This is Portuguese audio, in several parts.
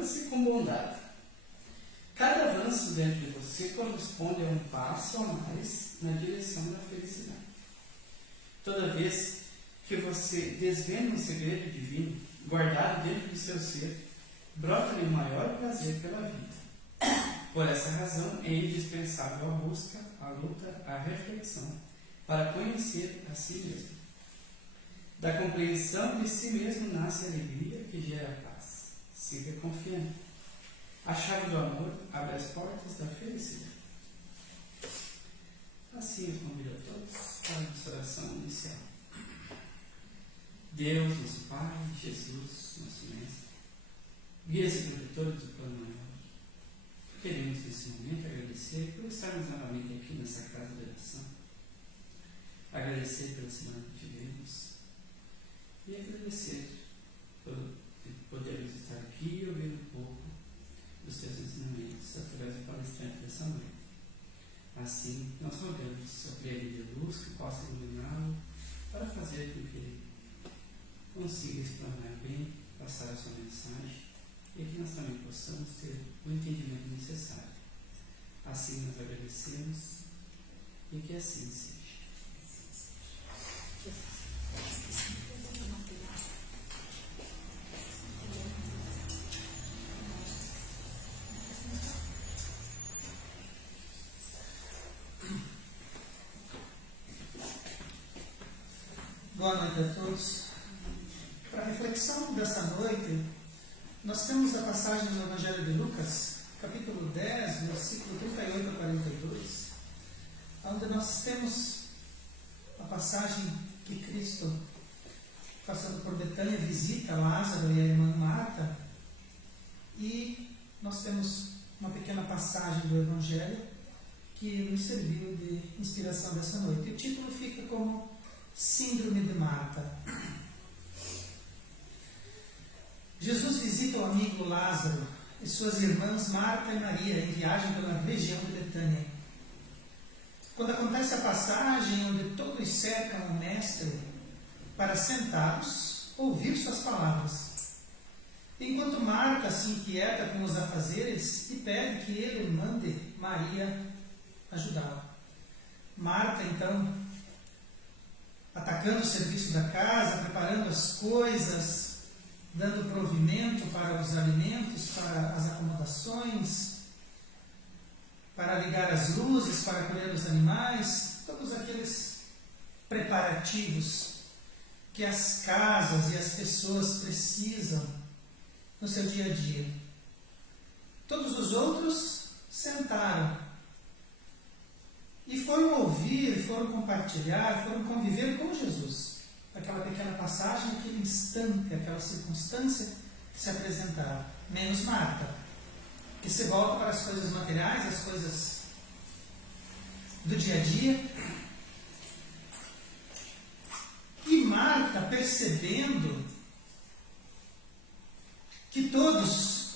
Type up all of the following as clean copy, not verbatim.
avance com bondade. Cada avanço dentro de você corresponde a um passo a mais na direção da felicidade. Toda vez que você desvenda um segredo divino guardado dentro do seu ser, brota-lhe o maior prazer pela vida. Por essa razão, é indispensável a busca, a luta, a reflexão, para conhecer a si mesmo. Da compreensão de si mesmo nasce a alegria que gera paz. Siga confiante. A chave do amor abre as portas da felicidade. Assim eu convido a todos para a nossa oração inicial. Deus, nosso Pai, Jesus, nosso Mestre, guias e protetores do plano maior, queremos nesse momento agradecer por estarmos novamente aqui nessa casa de oração, agradecer pela semana que tivemos e agradecer por podermos estar aqui e ouvir um pouco dos teus ensinamentos através do palestrante dessa noite. Assim, nós rogamos ao Criador de luz que possa iluminá-lo para fazer com que ele consiga explanar bem, passar a sua mensagem e que nós também possamos ter o entendimento necessário. Assim nós agradecemos e que assim seja. Boa noite a todos. Para a reflexão dessa noite, nós temos a passagem do Evangelho de Lucas, capítulo 10, versículo 38 a 42, onde nós temos a passagem que Cristo, passando por Betânia, visita Lázaro e a irmã Marta, e nós temos uma pequena passagem do Evangelho que nos serviu de inspiração dessa noite. O título fica como Síndrome de Marta. Jesus visita o amigo Lázaro e suas irmãs Marta e Maria em viagem pela região de Betânia. Quando acontece a passagem onde todos cercam o Mestre para sentados ouvir suas palavras, enquanto Marta se inquieta com os afazeres e pede que ele mande Maria ajudá-la. Marta, então, atacando o serviço da casa, preparando as coisas, dando provimento para os alimentos, para as acomodações, para ligar as luzes, para colher os animais, todos aqueles preparativos que as casas e as pessoas precisam no seu dia a dia. Todos os outros sentaram e foram ouvir, foram compartilhar, foram conviver com Jesus. Aquela pequena passagem, aquele instante, aquela circunstância que se apresentaram. Menos Marta, que se volta para as coisas materiais, as coisas do dia a dia. E Marta, percebendo que todos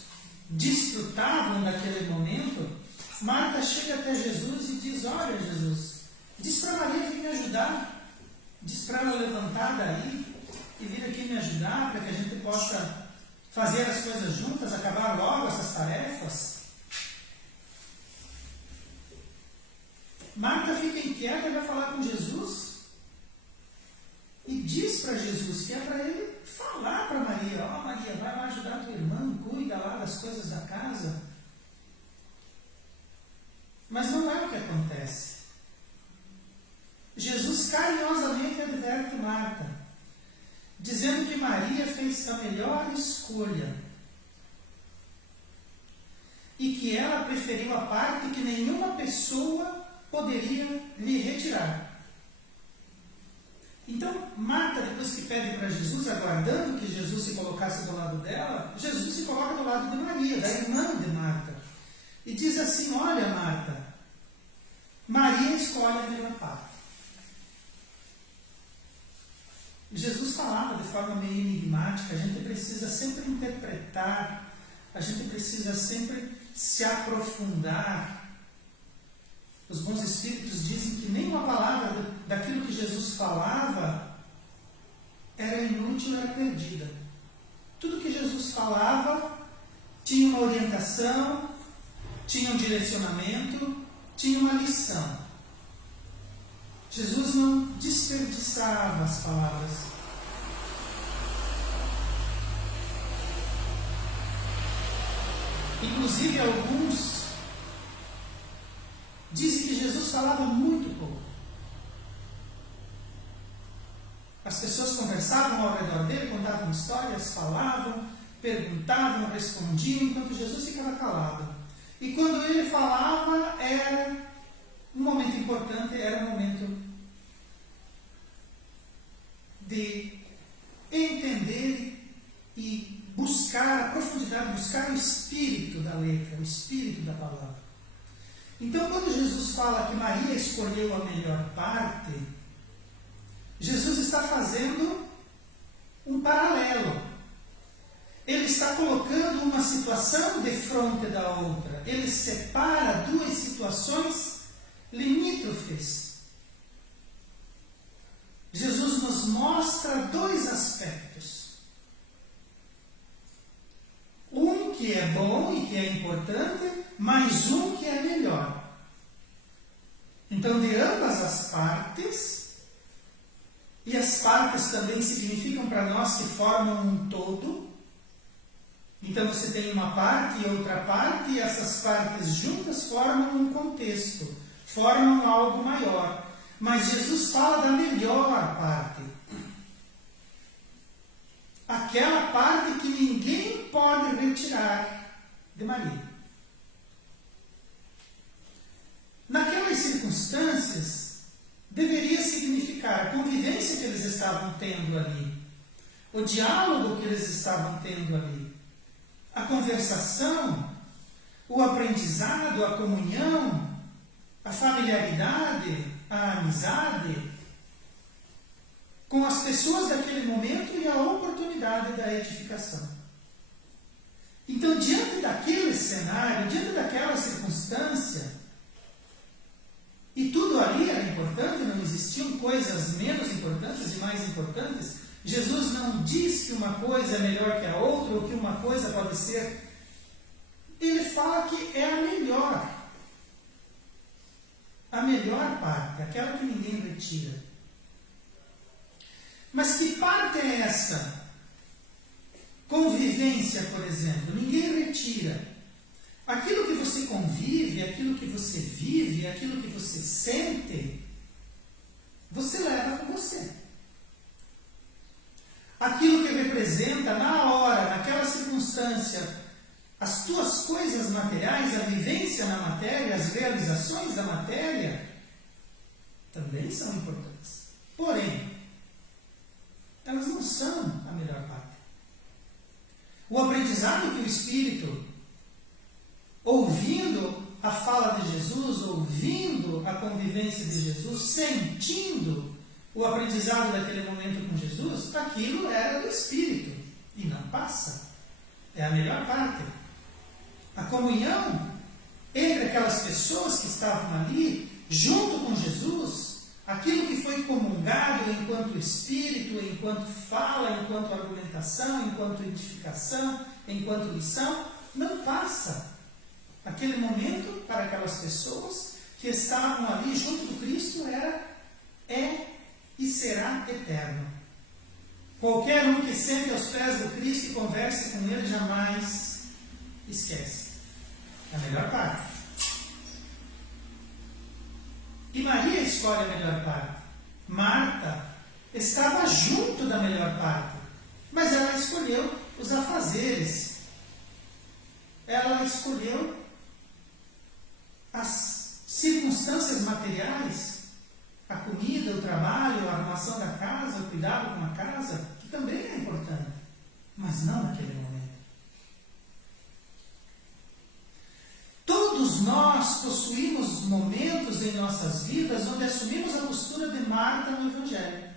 desfrutavam daquele momento, Marta chega até Jesus e diz: olha, Jesus, diz para Maria vir me ajudar. Diz para ela levantar daí e vir aqui me ajudar para que a gente possa fazer as coisas juntas, acabar logo essas tarefas. Marta fica inquieta e vai falar com Jesus e diz para Jesus que é para ele falar para Maria: ó, Maria, vai lá ajudar tua irmã, cuida lá das coisas da casa. Mas não é o que acontece. Jesus carinhosamente adverte Marta, dizendo que Maria fez a melhor escolha e que ela preferiu a parte que nenhuma pessoa poderia lhe retirar. Então, Marta, depois que pede para Jesus, aguardando que Jesus se colocasse do lado dela, Jesus se coloca do lado de Maria, da irmã de Marta, e diz assim: olha, Marta, Maria escolhe a melhor parte. Jesus falava de forma meio enigmática, a gente precisa sempre interpretar, a gente precisa sempre se aprofundar. Os bons espíritos dizem que nenhuma palavra daquilo que Jesus falava era inútil, era perdida. Tudo que Jesus falava tinha uma orientação, tinha um direcionamento, tinha uma lição. Jesus não desperdiçava as palavras. Inclusive, alguns dizem que Jesus falava muito pouco. As pessoas conversavam ao redor dele, contavam histórias, falavam, perguntavam, respondiam, enquanto Jesus ficava calado. E quando ele falava, era um momento importante, era um momento de entender e buscar a profundidade, buscar o espírito da letra, o espírito da palavra. Então, quando Jesus fala que Maria escolheu a melhor parte, Jesus está fazendo um paralelo. Ele está colocando uma situação de frente da outra. Ele separa duas situações limítrofes. Jesus nos mostra dois aspectos. Um que é bom e que é importante, mas um que é melhor. Então, de ambas as partes, e as partes também significam para nós que formam um todo. Então você tem uma parte e outra parte, e essas partes juntas formam um contexto, formam algo maior. Mas Jesus fala da melhor parte. Aquela parte que ninguém pode retirar de Maria. Naquelas circunstâncias, deveria significar a convivência que eles estavam tendo ali, o diálogo que eles estavam tendo ali, a conversação, o aprendizado, a comunhão, a familiaridade, a amizade com as pessoas daquele momento e a oportunidade da edificação. Então, diante daquele cenário, diante daquela circunstância, e tudo ali era importante, não existiam coisas menos importantes e mais importantes. Jesus não diz que uma coisa é melhor que a outra, ou que uma coisa pode ser. Ele fala que é a melhor. A melhor parte, aquela que ninguém retira. Mas que parte é essa? Convivência, por exemplo, ninguém retira. Aquilo que você convive, aquilo que você vive, aquilo que você sente, você leva com você. Aquilo que representa na hora, naquela circunstância, as tuas coisas materiais, a vivência na matéria, as realizações da matéria, também são importantes. Porém, elas não são a melhor parte. O aprendizado que o Espírito, ouvindo a fala de Jesus, ouvindo a convivência de Jesus, sentindo o aprendizado daquele momento com Jesus, aquilo era do Espírito e não passa. É a melhor parte. A comunhão entre aquelas pessoas que estavam ali, junto com Jesus, aquilo que foi comungado enquanto Espírito, enquanto fala, enquanto argumentação, enquanto edificação, enquanto lição, não passa. Aquele momento, para aquelas pessoas que estavam ali junto do Cristo, é e será eterno. Qualquer um que sente aos pés do Cristo e converse com Ele, jamais esquece. É a melhor parte. E Maria escolhe a melhor parte. Marta estava junto da melhor parte, mas ela escolheu os afazeres. Ela escolheu as circunstâncias materiais, a comida, o trabalho, a arrumação da casa, o cuidado com a casa, que também é importante, mas não naquele momento. Todos nós possuímos momentos em nossas vidas onde assumimos a postura de Marta no Evangelho.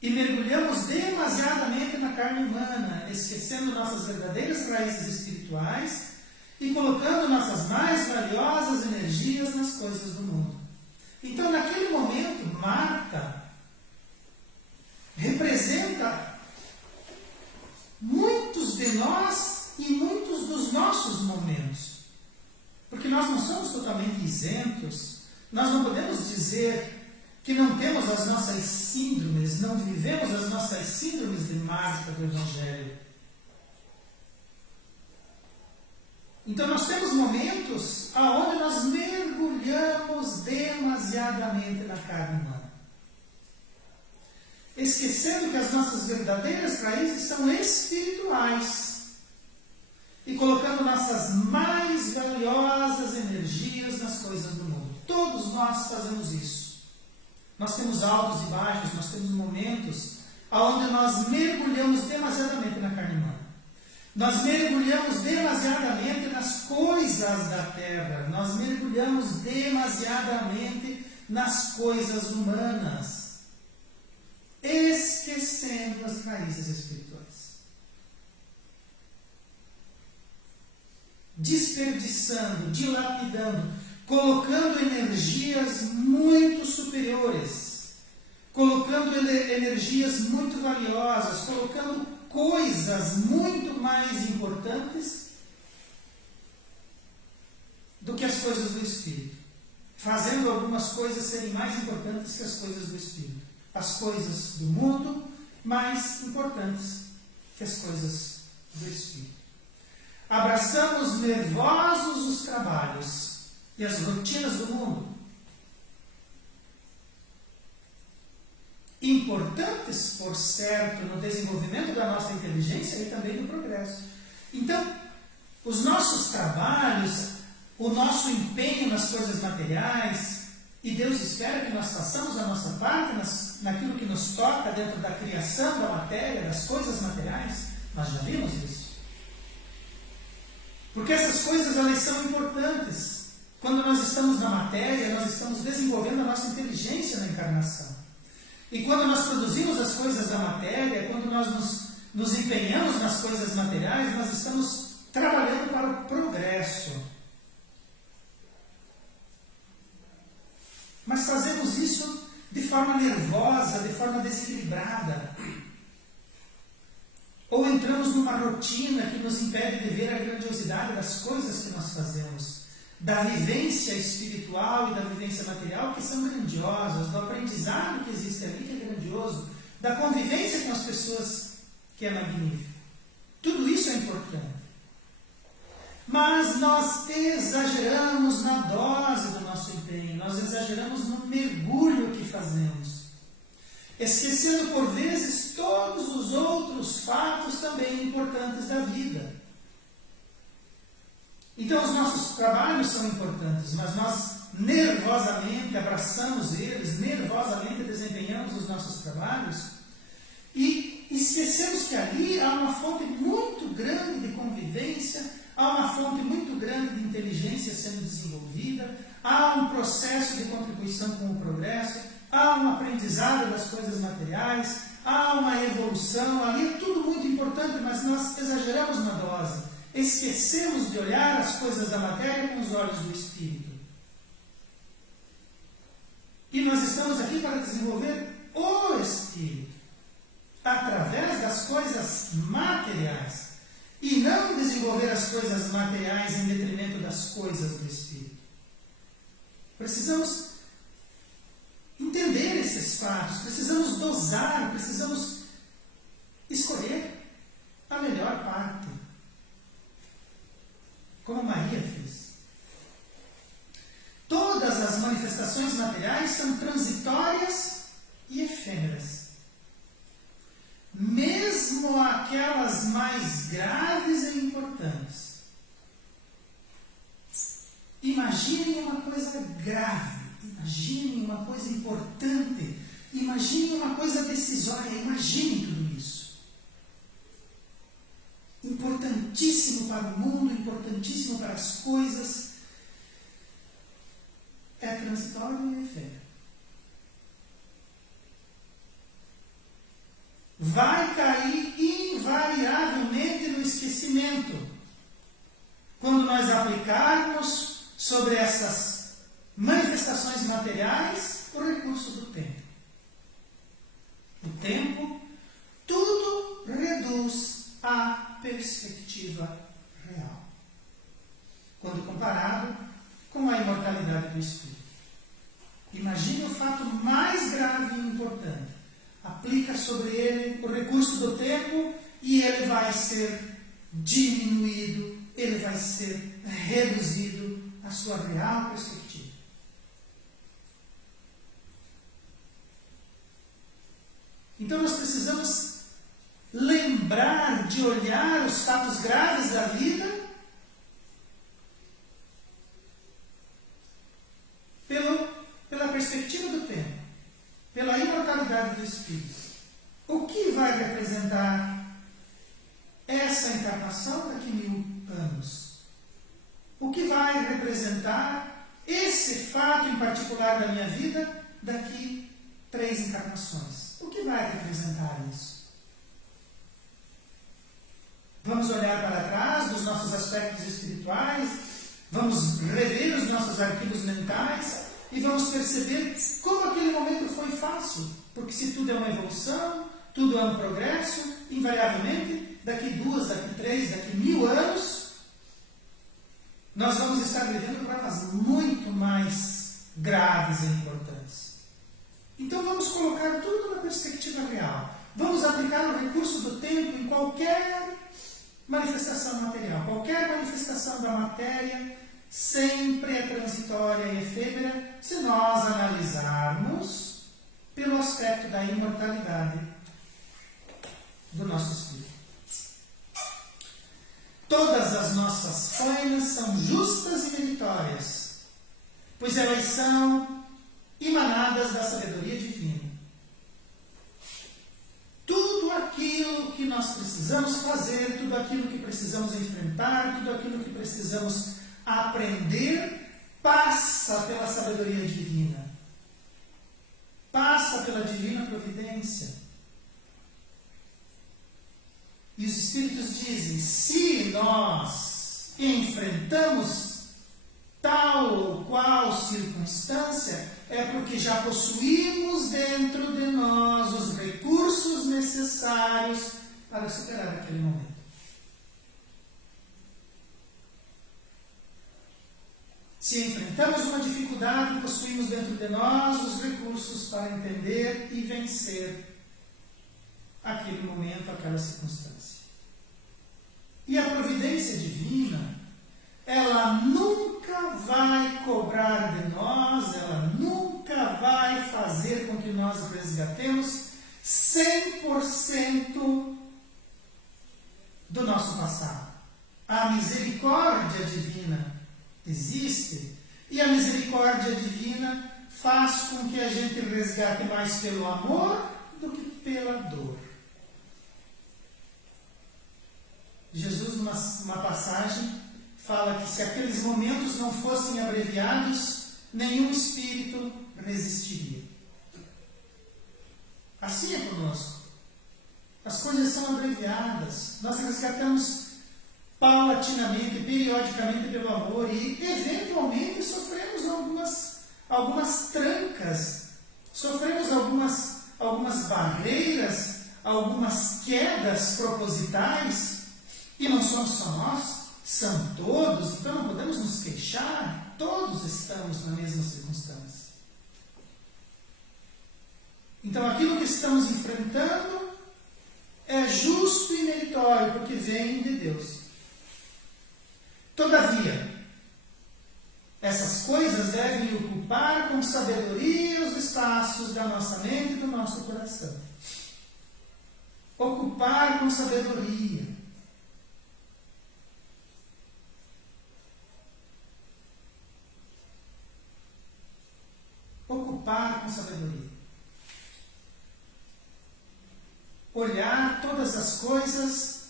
E mergulhamos demasiadamente na carne humana, esquecendo nossas verdadeiras raízes espirituais e colocando nossas mais valiosas energias nas coisas do mundo. Então, naquele momento, Marta representa muitos de de nós e muitos dos nossos momentos. Porque nós não somos totalmente isentos, nós não podemos dizer que não temos as nossas síndromes, não vivemos as nossas síndromes de Marta do Evangelho. Então nós temos momentos onde nós mergulhamos demasiadamente na carne humana, esquecendo que as nossas verdadeiras raízes são espirituais e colocando nossas mais valiosas energias nas coisas do mundo. Todos nós fazemos isso. Nós temos altos e baixos, nós temos momentos onde nós mergulhamos demasiadamente na carne humana. Nós mergulhamos demasiadamente nas coisas da terra. Nós mergulhamos demasiadamente nas coisas humanas, esquecendo as raízes espirituais. Desperdiçando, dilapidando, colocando energias muito superiores, colocando energias muito valiosas, colocando coisas muito mais importantes do que as coisas do Espírito, fazendo algumas coisas serem mais importantes que as coisas do Espírito, as coisas do mundo mais importantes que as coisas do Espírito. Abraçamos nervosos os trabalhos e as rotinas do mundo, importantes, por certo, no desenvolvimento da nossa inteligência e também no progresso. Então, os nossos trabalhos, o nosso empenho nas coisas materiais, e Deus espera que nós façamos a nossa parte naquilo que nos toca dentro da criação da matéria, das coisas materiais, nós já vimos isso. Porque essas coisas, elas são importantes. Quando nós estamos na matéria, nós estamos desenvolvendo a nossa inteligência na encarnação. E quando nós produzimos as coisas da matéria, quando nós nos empenhamos nas coisas materiais, nós estamos trabalhando para o progresso. Mas fazemos isso de forma nervosa, de forma desequilibrada. Ou entramos numa rotina que nos impede de ver a grandiosidade das coisas que nós fazemos, da vivência espiritual e da vivência material, que são grandiosas, do aprendizado que existe ali, que é grandioso, da convivência com as pessoas, que é magnífico. Tudo isso é importante. Mas nós exageramos na dose do nosso empenho, nós exageramos no mergulho que fazemos, esquecendo por vezes todos os outros fatos também importantes da vida. Então os nossos trabalhos são importantes, mas nós nervosamente abraçamos eles, nervosamente desempenhamos os nossos trabalhos e esquecemos que ali há uma fonte muito grande de convivência, há uma fonte muito grande de inteligência sendo desenvolvida, há um processo de contribuição com o progresso, há um aprendizado das coisas materiais, há uma evolução, ali é tudo muito importante, mas nós exageramos na dose. Esquecemos de olhar as coisas da matéria com os olhos do Espírito. E nós estamos aqui para desenvolver o Espírito, através das coisas materiais, e não desenvolver as coisas materiais em detrimento das coisas do Espírito. Precisamos entender esses fatos, precisamos dosar, precisamos escolher a melhor parte, como Maria fez. Todas as manifestações materiais são transitórias e efêmeras. Mesmo aquelas mais graves e importantes. Imaginem uma coisa grave, imaginem uma coisa importante, imaginem uma coisa decisória, imaginem tudo isso. Importantíssimo para o mundo, importantíssimo para as coisas, é transitório e efêmero. Vai cair invariavelmente no esquecimento quando nós aplicarmos sobre essas manifestações materiais o recurso do tempo. O tempo tudo reduz a perspectiva real, quando comparado com a imortalidade do espírito. Imagine o fato mais grave e importante. Aplica sobre ele o recurso do tempo e ele vai ser diminuído, ele vai ser reduzido à sua real perspectiva. Então nós precisamos lembrar de olhar os fatos graves da vida pela perspectiva do tempo, pela imortalidade do Espírito. O que vai representar essa encarnação daqui 1000 anos? O que vai representar esse fato em particular da minha vida daqui 3 encarnações? O que vai representar isso? Vamos olhar para trás dos nossos aspectos espirituais, vamos rever os nossos arquivos mentais e vamos perceber como aquele momento foi fácil. Porque se tudo é uma evolução, tudo é um progresso, invariavelmente, daqui 2, daqui 3, daqui 1000 anos, nós vamos estar vivendo provas muito mais graves e importantes. Então vamos colocar tudo na perspectiva real. Vamos aplicar o recurso do tempo em qualquer manifestação material. Qualquer manifestação da matéria sempre é transitória e efêmera se nós analisarmos pelo aspecto da imortalidade do nosso espírito. Todas as nossas fainas são justas e meritórias, pois elas são emanadas da sabedoria divina. Tudo aquilo que nós precisamos fazer, tudo aquilo que precisamos enfrentar, tudo aquilo que precisamos aprender, passa pela sabedoria divina. Passa pela divina providência. E os Espíritos dizem, se nós enfrentamos tal ou qual circunstância, é porque já possuímos dentro de nós os recursos necessários para superar aquele momento. Se enfrentamos uma dificuldade, possuímos dentro de nós os recursos para entender e vencer aquele momento, aquela circunstância. E a providência divina, ela nunca vai cobrar de nós, ela nunca vai fazer com que nós resgatemos 100% do nosso passado. A misericórdia divina existe e a misericórdia divina faz com que a gente resgate mais pelo amor do que pela dor. Jesus, numa passagem, fala que se aqueles momentos não fossem abreviados, nenhum espírito resistiria. Assim é conosco. As coisas são abreviadas. Nós resgatamos paulatinamente, periodicamente pelo amor e, eventualmente, sofremos algumas trancas, sofremos algumas barreiras, algumas quedas propositais, e não somos só nós, são todos, então não podemos nos queixar, todos estamos na mesma circunstância. Então aquilo que estamos enfrentando é justo e meritório, porque vem de Deus. Todavia, essas coisas devem ocupar com sabedoria os espaços da nossa mente e do nosso coração. Ocupar com sabedoria. Ocupar com sabedoria. Olhar todas as coisas,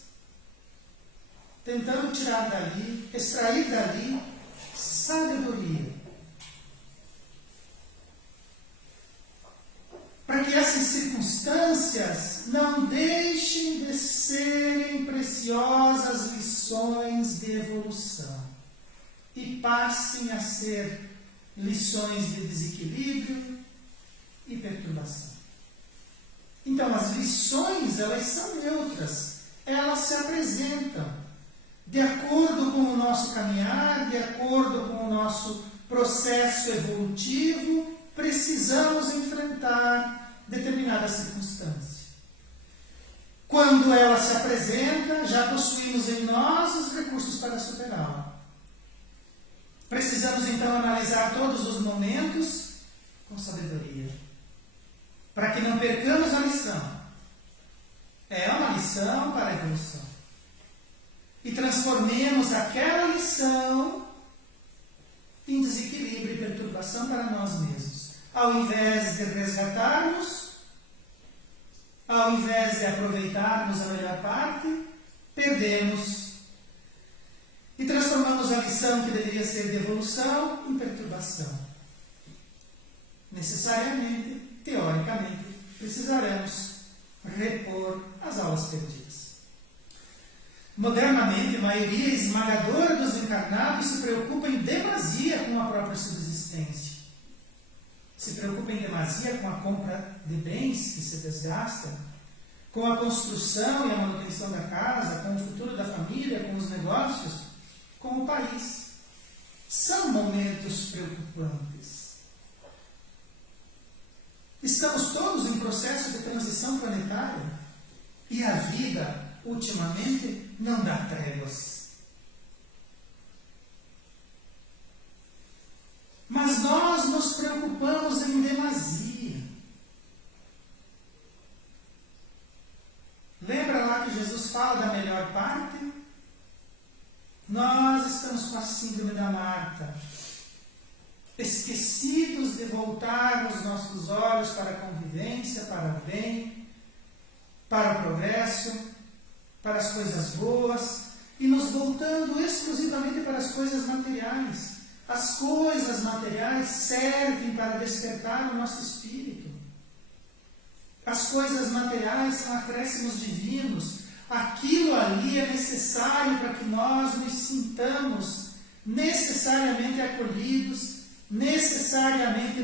tentando tirar dali, extrair dali sabedoria. Para que essas circunstâncias não deixem de serem preciosas lições de evolução e passem a ser lições de desequilíbrio e perturbação. Então, as lições, elas são neutras. Elas se apresentam. De acordo com o nosso caminhar, de acordo com o nosso processo evolutivo, precisamos enfrentar determinada circunstância. Quando ela se apresenta, já possuímos em nós os recursos para superá-la. Precisamos então analisar todos os momentos com sabedoria, para que não percamos a lição. É uma lição para a evolução. E transformemos aquela lição em desequilíbrio e perturbação para nós mesmos. Ao invés de resgatarmos, ao invés de aproveitarmos a melhor parte, perdemos. E transformamos a lição que deveria ser de evolução em perturbação. Necessariamente, teoricamente, precisaremos repor as aulas perdidas. Modernamente, a maioria esmagadora dos encarnados se preocupa em demasia com a própria subsistência. Se preocupa em demasia com a compra de bens que se desgastam, com a construção e a manutenção da casa, com o futuro da família, com os negócios, com o país. São momentos preocupantes. Estamos todos em processo de transição planetária e a vida, ultimamente, não dá tréguas. Mas nós nos preocupamos em demasia. Lembra lá que Jesus fala da melhor parte? Nós estamos com a síndrome da Marta, esquecidos de voltar os nossos olhos para a convivência, para o bem, para o progresso, para as coisas boas, e nos voltando exclusivamente para as coisas materiais. As coisas materiais servem para despertar o nosso espírito. As coisas materiais são acréscimos divinos. Aquilo ali é necessário para que nós nos sintamos necessariamente acolhidos, necessariamente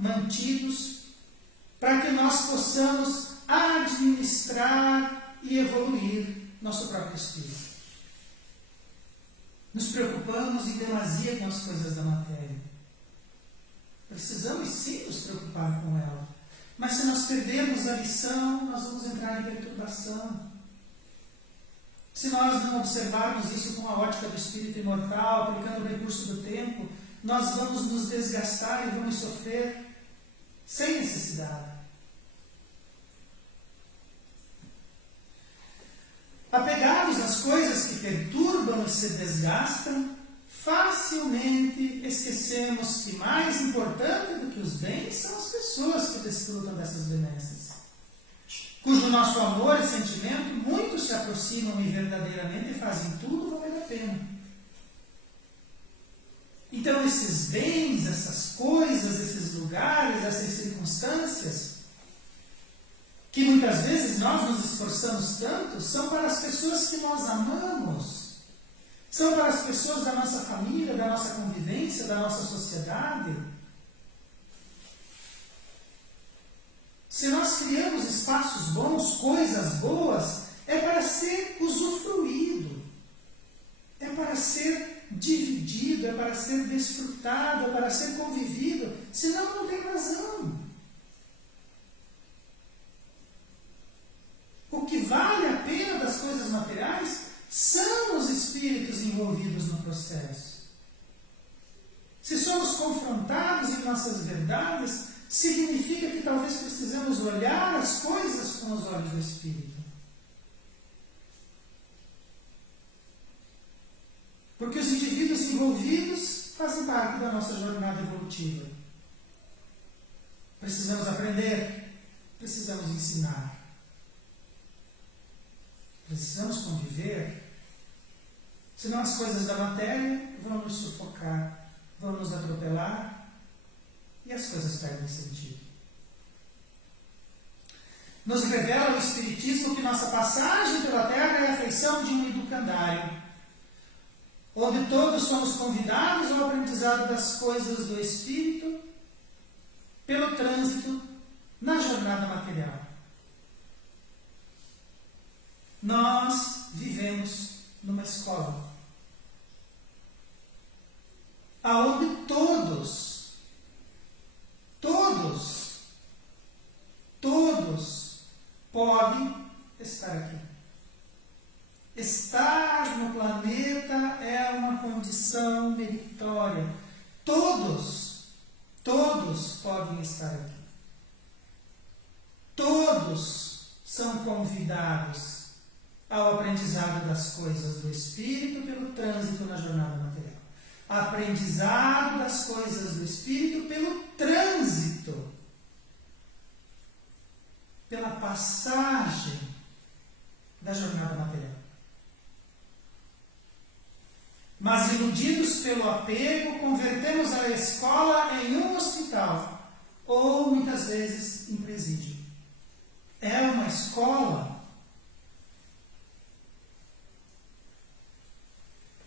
mantidos, para que nós possamos administrar e evoluir nosso próprio espírito. Nos preocupamos em demasia com as coisas da matéria. Precisamos sim nos preocupar com ela. Mas se nós perdermos a lição, nós vamos entrar em perturbação. Se nós não observarmos isso com a ótica do espírito imortal, aplicando o recurso do tempo, nós vamos nos desgastar e vamos sofrer sem necessidade. Apegados às coisas que perturbam e se desgastam, facilmente esquecemos que mais importante do que os bens são as pessoas que desfrutam dessas benesses, cujo nosso amor e sentimento muitos se aproximam e verdadeiramente fazem tudo valer a pena. Então esses bens, essas coisas, esses lugares, essas circunstâncias, que muitas vezes nós nos esforçamos tanto, são para as pessoas que nós amamos, são para as pessoas da nossa família, da nossa convivência, da nossa sociedade. Se nós criamos espaços bons, coisas boas, é para ser usufruído, é para ser dividido, é para ser desfrutado, é para ser convivido, senão não tem razão. O que vale a pena das coisas materiais são os espíritos envolvidos no processo. Se somos confrontados em nossas verdades, significa que talvez precisamos olhar as coisas com os olhos do espírito. Porque os indivíduos envolvidos fazem parte da nossa jornada evolutiva. Precisamos aprender, precisamos ensinar. Precisamos conviver, senão as coisas da matéria vão nos sufocar, vão nos atropelar e as coisas perdem sentido. Nos revela o Espiritismo que nossa passagem pela Terra é a feição de um educandário, onde todos somos convidados ao aprendizado das coisas do Espírito pelo trânsito na jornada material. Nós vivemos numa escola, aonde todos podem estar aqui. Estar no planeta é uma condição meritória. Todos podem estar aqui. Todos são convidados ao aprendizado das coisas do Espírito pelo trânsito na jornada material. Aprendizado das coisas do Espírito pelo trânsito, pela passagem da jornada material. Mas iludidos pelo apego, convertemos a escola em um hospital, ou muitas vezes em presídio. É uma escola,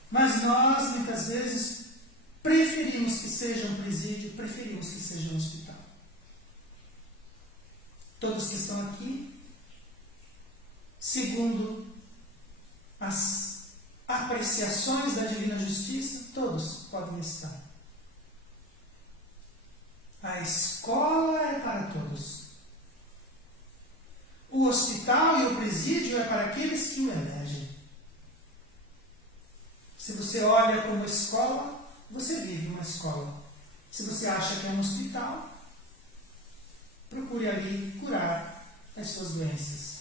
mas nós muitas vezes preferimos que seja um presídio, preferimos que seja um hospital. Todos que estão aqui, segundo as apreciações da Divina Justiça, todos podem estar. A escola é para todos. O hospital e o presídio é para aqueles que o elegem. Se você olha como escola, você vive uma escola. Se você acha que é um hospital, procure ali curar as suas doenças.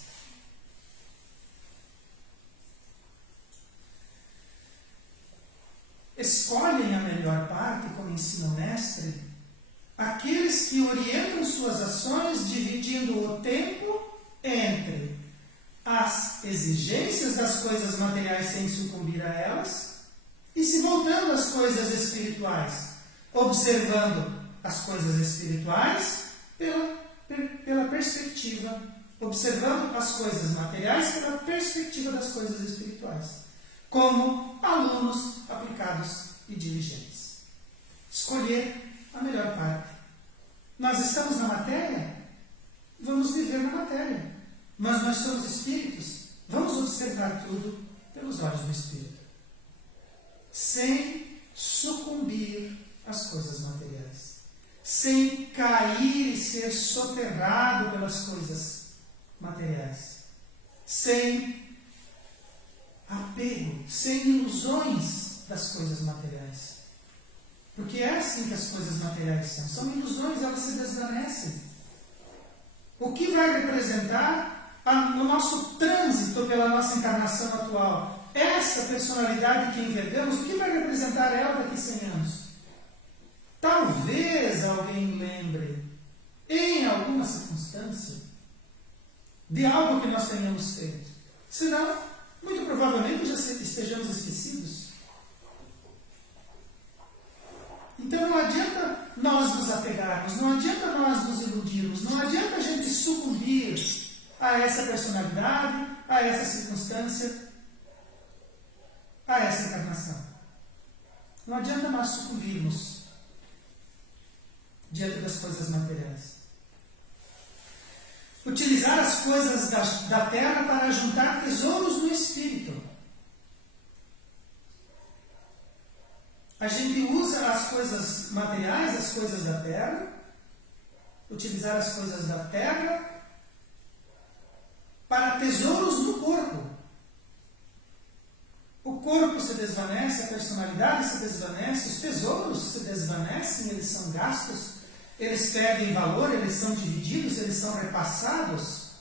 Escolhem a melhor parte, como ensina o mestre, aqueles que orientam suas ações dividindo o tempo entre as exigências das coisas materiais sem sucumbir a elas e se voltando às coisas espirituais, observando as coisas espirituais pela perspectiva, observando as coisas materiais pela perspectiva das coisas espirituais, como alunos aplicados e diligentes. Escolher a melhor parte. Nós estamos na matéria, vamos viver na matéria. Mas nós somos espíritos, vamos observar tudo pelos olhos do Espírito, sem sucumbir às coisas materiais, sem cair e ser soterrado pelas coisas materiais, sem apego, sem ilusões das coisas materiais. Porque é assim que as coisas materiais são ilusões, elas se desvanecem. O que vai representar o nosso trânsito pela nossa encarnação atual? Essa personalidade que envergamos, o que vai representar ela daqui a 100 anos? Talvez alguém lembre, em alguma circunstância, de algo que nós tenhamos feito. Senão, muito provavelmente já estejamos esquecidos. Então não adianta nós nos apegarmos, não adianta nós nos iludirmos, não adianta a gente sucumbir a essa personalidade, a essa circunstância, a essa encarnação. Não adianta nós sucumbirmos diante das coisas materiais. Utilizar as coisas da terra para juntar tesouros no Espírito. A gente usa as coisas materiais, as coisas da terra, utilizar as coisas da terra para tesouros no corpo. O corpo se desvanece, a personalidade se desvanece, os tesouros se desvanecem, eles são gastos, eles perdem valor, eles são divididos, eles são repassados.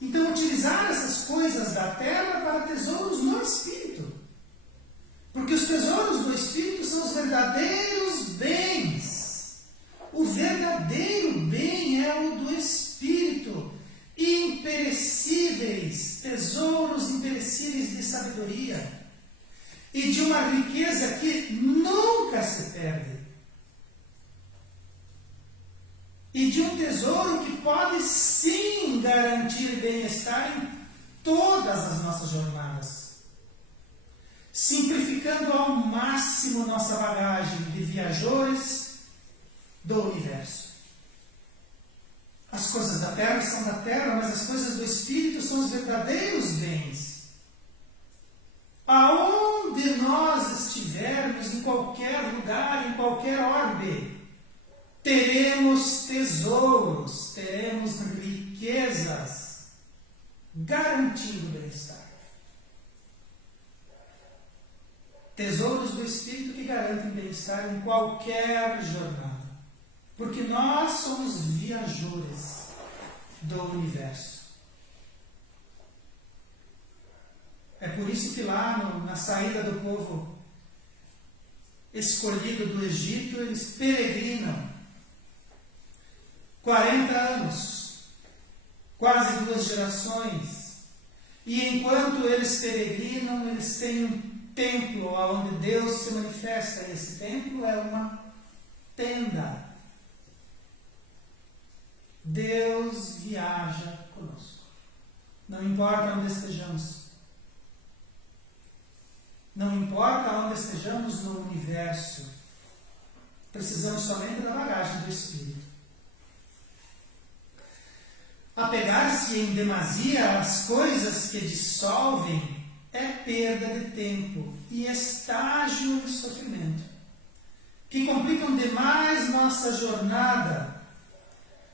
Então, utilizar essas coisas da terra para tesouros no Espírito. Porque os tesouros do Espírito são os verdadeiros bens. O verdadeiro bem é o do Espírito. Imperecíveis, tesouros imperecíveis de sabedoria. E de uma riqueza que nunca se perde. E de um tesouro que pode sim garantir bem-estar em todas as nossas jornadas. Simplificando ao máximo nossa bagagem de viajores do universo. As coisas da terra são da terra, mas as coisas do Espírito são os verdadeiros bens. Aonde nós estivermos, em qualquer lugar, em qualquer orbe, teremos tesouros, teremos riquezas, garantindo o bem-estar. Tesouros do Espírito que garantem bem-estar em qualquer jornada. Porque nós somos viajores do universo. É por isso que lá na saída do povo escolhido do Egito, eles peregrinam 40 anos, quase 2 gerações. E enquanto eles peregrinam, eles têm um templo onde Deus se manifesta. E esse templo é uma tenda. Deus viaja conosco. Não importa onde estejamos. Não importa onde estejamos no universo. Precisamos somente da bagagem do Espírito. Apegar-se em demasia às coisas que dissolvem é perda de tempo e estágio de sofrimento, que complicam demais nossa jornada,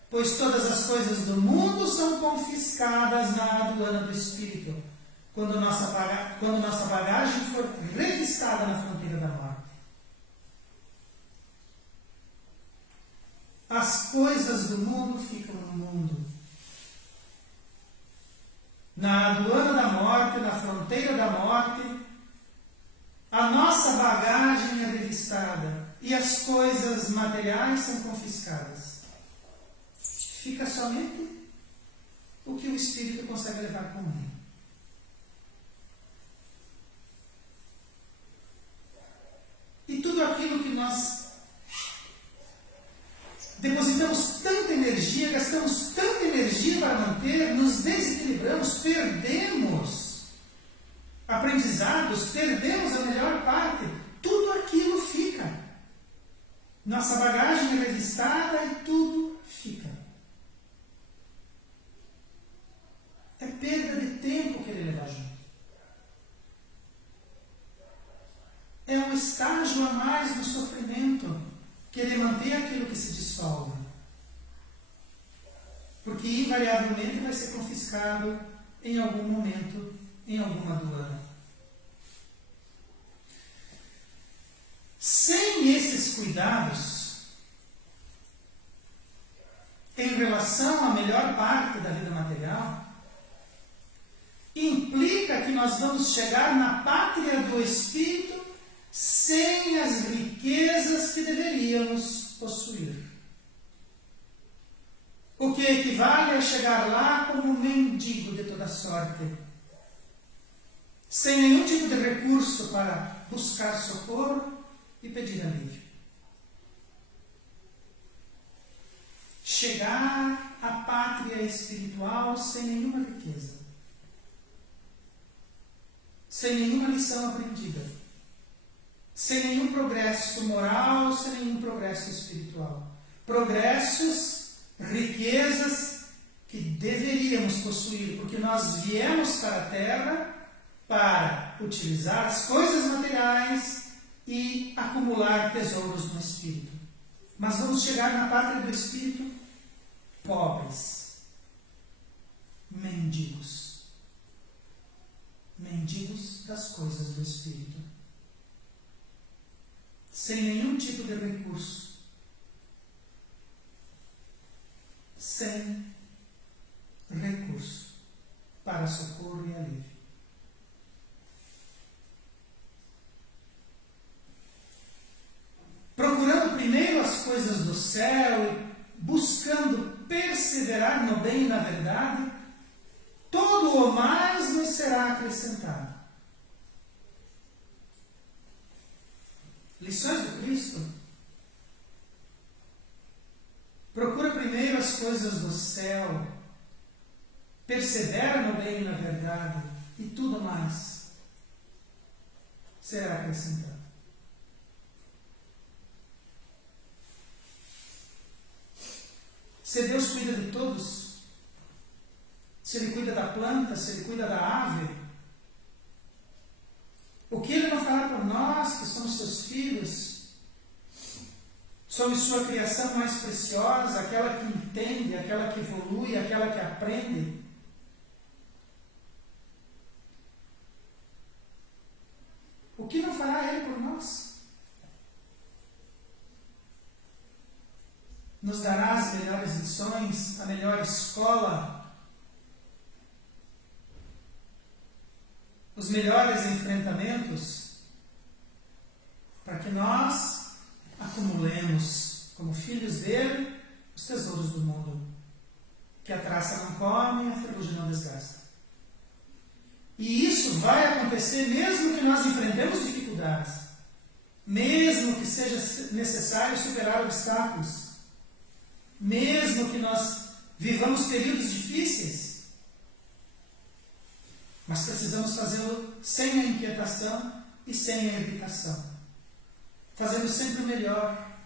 pois todas as coisas do mundo são confiscadas na aduana do Espírito, quando nossa bagagem for revistada na fronteira da morte. As coisas do mundo ficam no mundo. Na aduana da morte, na fronteira da morte, a nossa bagagem é revistada e as coisas materiais são confiscadas. Fica somente o que o Espírito consegue levar com ele. E tudo aquilo que nós depositamos tanta energia, gastamos tanta energia para manter, nos desequilibramos, perdemos aprendizados, perdemos a melhor parte. Tudo aquilo fica. Nossa bagagem é revistada e tudo fica. É perda de tempo querer levar junto. É um estágio a mais no sofrimento, querer manter aquilo que se dissolve. Porque invariavelmente vai ser confiscado em algum momento, em alguma aduana. Sem esses cuidados, em relação à melhor parte da vida material, implica que nós vamos chegar na pátria do Espírito sem as riquezas que deveríamos possuir. O que equivale a chegar lá como mendigo de toda sorte, sem nenhum tipo de recurso para buscar socorro e pedir alívio. Chegar à pátria espiritual sem nenhuma riqueza, sem nenhuma lição aprendida, sem nenhum progresso moral, sem nenhum progresso espiritual. Progressos, riquezas que deveríamos possuir, porque nós viemos para a Terra para utilizar as coisas materiais e acumular tesouros no Espírito. Mas vamos chegar na pátria do Espírito pobres, mendigos. Mendigos das coisas do Espírito. Sem nenhum tipo de recurso. Sem recurso para socorro e alívio. Procurando primeiro as coisas do céu e buscando perseverar no bem e na verdade, todo o mais nos será acrescentado. Lições do Cristo. Procura primeiro as coisas do céu, persevera no bem e na verdade, e tudo mais será acrescentado. Se Deus cuida de todos, se Ele cuida da planta, se Ele cuida da ave, o que Ele não fará por nós, que somos seus filhos? Somos sua criação mais preciosa, aquela que entende, aquela que evolui, aquela que aprende. O que não fará Ele por nós? Nos dará as melhores lições, a melhor escola, os melhores enfrentamentos, para que nós acumulemos, como filhos dele, os tesouros do mundo, que a traça não come e a ferrugem não desgasta. E isso vai acontecer mesmo que nós enfrentemos dificuldades, mesmo que seja necessário superar obstáculos, mesmo que nós vivamos períodos difíceis, mas precisamos fazê-lo sem a inquietação e sem a irritação, fazendo sempre o melhor,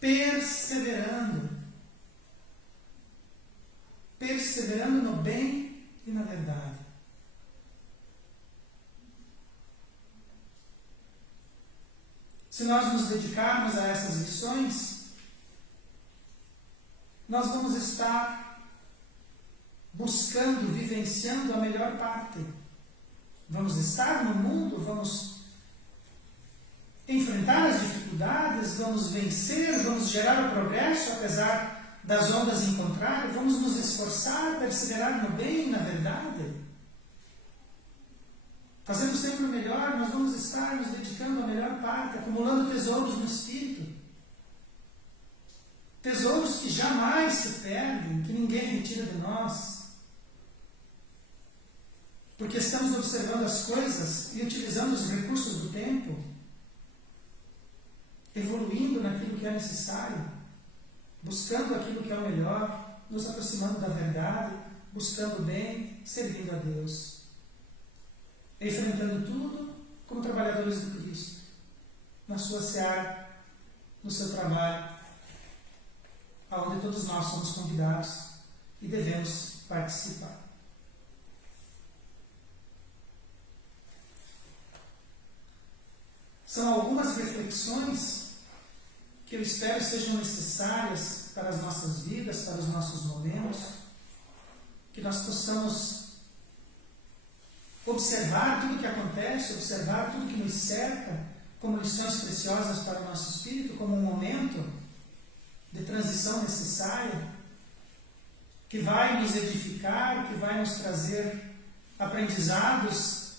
perseverando no bem e na verdade. Se nós nos dedicarmos a essas lições, nós vamos estar buscando, vivenciando a melhor parte. Vamos estar no mundo, vamos enfrentar as dificuldades, vamos vencer, vamos gerar o progresso apesar das ondas em contrário, vamos nos esforçar, perseverar no bem e na verdade. Fazendo sempre o melhor, nós vamos estar nos dedicando à melhor parte, acumulando tesouros no Espírito. Tesouros que jamais se perdem, que ninguém retira de nós. Porque estamos observando as coisas e utilizando os recursos do tempo, evoluindo naquilo que é necessário, buscando aquilo que é o melhor, nos aproximando da verdade, buscando o bem, servindo a Deus. Enfrentando tudo como trabalhadores do Cristo, na sua seara, no seu trabalho, aonde todos nós somos convidados e devemos participar. São algumas reflexões que eu espero sejam necessárias para as nossas vidas, para os nossos momentos, que nós possamos observar tudo o que acontece, observar tudo que nos cerca, como lições preciosas para o nosso espírito, como um momento de transição necessária, que vai nos edificar, que vai nos trazer aprendizados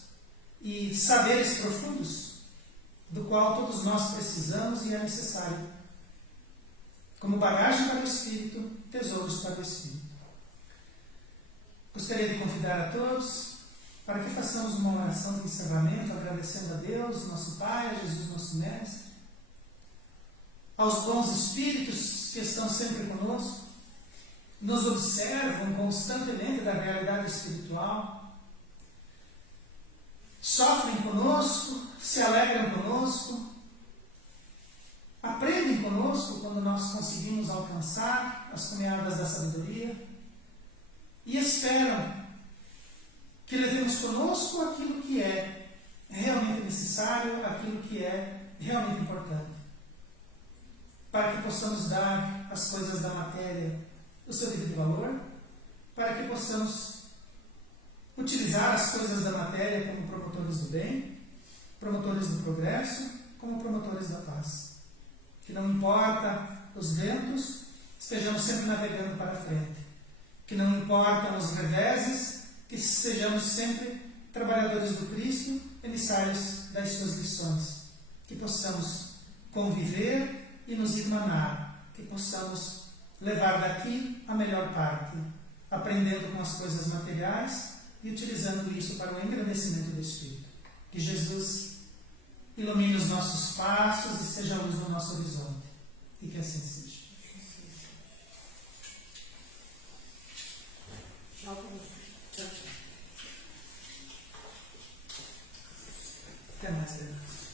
e saberes profundos, do qual todos nós precisamos e é necessário, como bagagem para o espírito, tesouros para o espírito. Gostaria de convidar a todos para que façamos uma oração de encerramento, agradecendo a Deus, nosso Pai, a Jesus, nosso Mestre, aos bons espíritos que estão sempre conosco, nos observam constantemente da realidade espiritual, sofrem conosco, se alegram conosco, aprendem conosco quando nós conseguimos alcançar as caminhadas da sabedoria e esperam que levemos conosco aquilo que é realmente necessário, aquilo que é realmente importante, para que possamos dar às coisas da matéria o seu devido valor, para que possamos utilizar as coisas da matéria como promotores do bem, promotores do progresso, como promotores da paz. Que não importa os ventos, estejamos sempre navegando para frente. Que não importam os reveses, que sejamos sempre trabalhadores do Cristo, emissários das suas lições. Que possamos conviver e nos irmanar. Que possamos levar daqui a melhor parte, aprendendo com as coisas materiais e utilizando isso para o engrandecimento do Espírito. Que Jesus ilumine os nossos passos e seja a luz do nosso horizonte. E que assim seja. Até mais, Deus.